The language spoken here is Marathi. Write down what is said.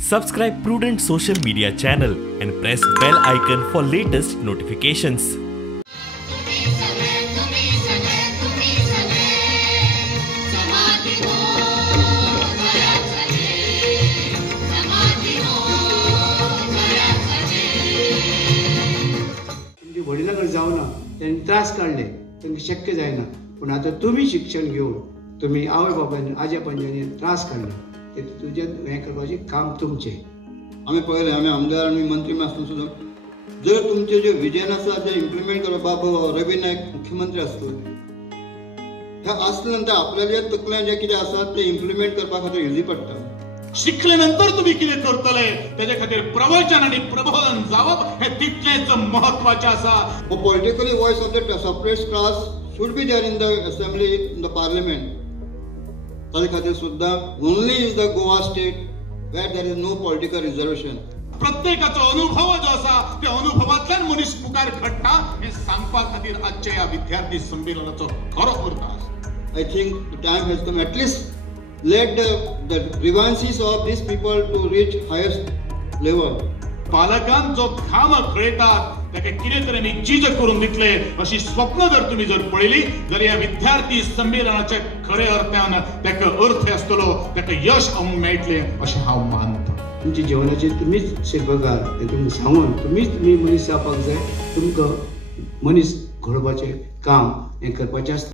Subscribe Prudent social media channel and press bell icon for latest notifications. वडिलांकडे जाऊ ना त्यांनी त्रास काढले त्यांनी शक्य जायना पण आता तुम्ही शिक्षण घेऊन तुम्ही आवय बाबांनी आजी पंजांनी त्रास काढले ते तुझे हे करपाचे काम तुमचे आम्ही पळयलें आम्ही आमदार आणि मंत्री आसतना सुद्दां जर तुमचे जे विजन आसा ते इम्प्लिमेंट करप बाबा रवी नायक मुख्यमंत्री आसलो हे असले नंतर आपल्याला तकलें जे कितें आसा ते इम्प्लिमेंट करपा खातीर इजी पडटा शिकल्यानंतर तुम्ही कितें करतले त्याच्या खातीर प्रवचन आणि प्रबोधन जावप हे तितलेच महत्वाचे आसा. Politically voice of the separate class should be there in the assembly, in the parliament. ताजे खातीर सुद्दां only is the Goa state where there is no political reservation. प्रत्येकाचो अनुभव जो आसा त्या अनुभवातल्यान मनीस मुखार घडटा हे सांगपा खातीर आजच्या ह्या विद्यार्थी संमेलनाचो खरो अर्थ. I think the time has come. At least let the grievances of these people to reach highest level. पालकांचो घाम गळयतात ताका कितें तरी आमी चीज करून दितले अशी स्वप्न जर तुम्ही जर पळयली जाल्यार ह्या विद्यार्थी संमेलनाचे खरे अर्थान ताका अर्थ आसतलो ताका यश मेळटलें अशें हांव मानता. तुमच्या जीवनाचे तुम्हीच शिल्पकार हे तुमकां सांगून तुम्ही मनीस जावपाक जाय. तुमकां मनीस घडोवपाचें काम हें करपाचें आसता.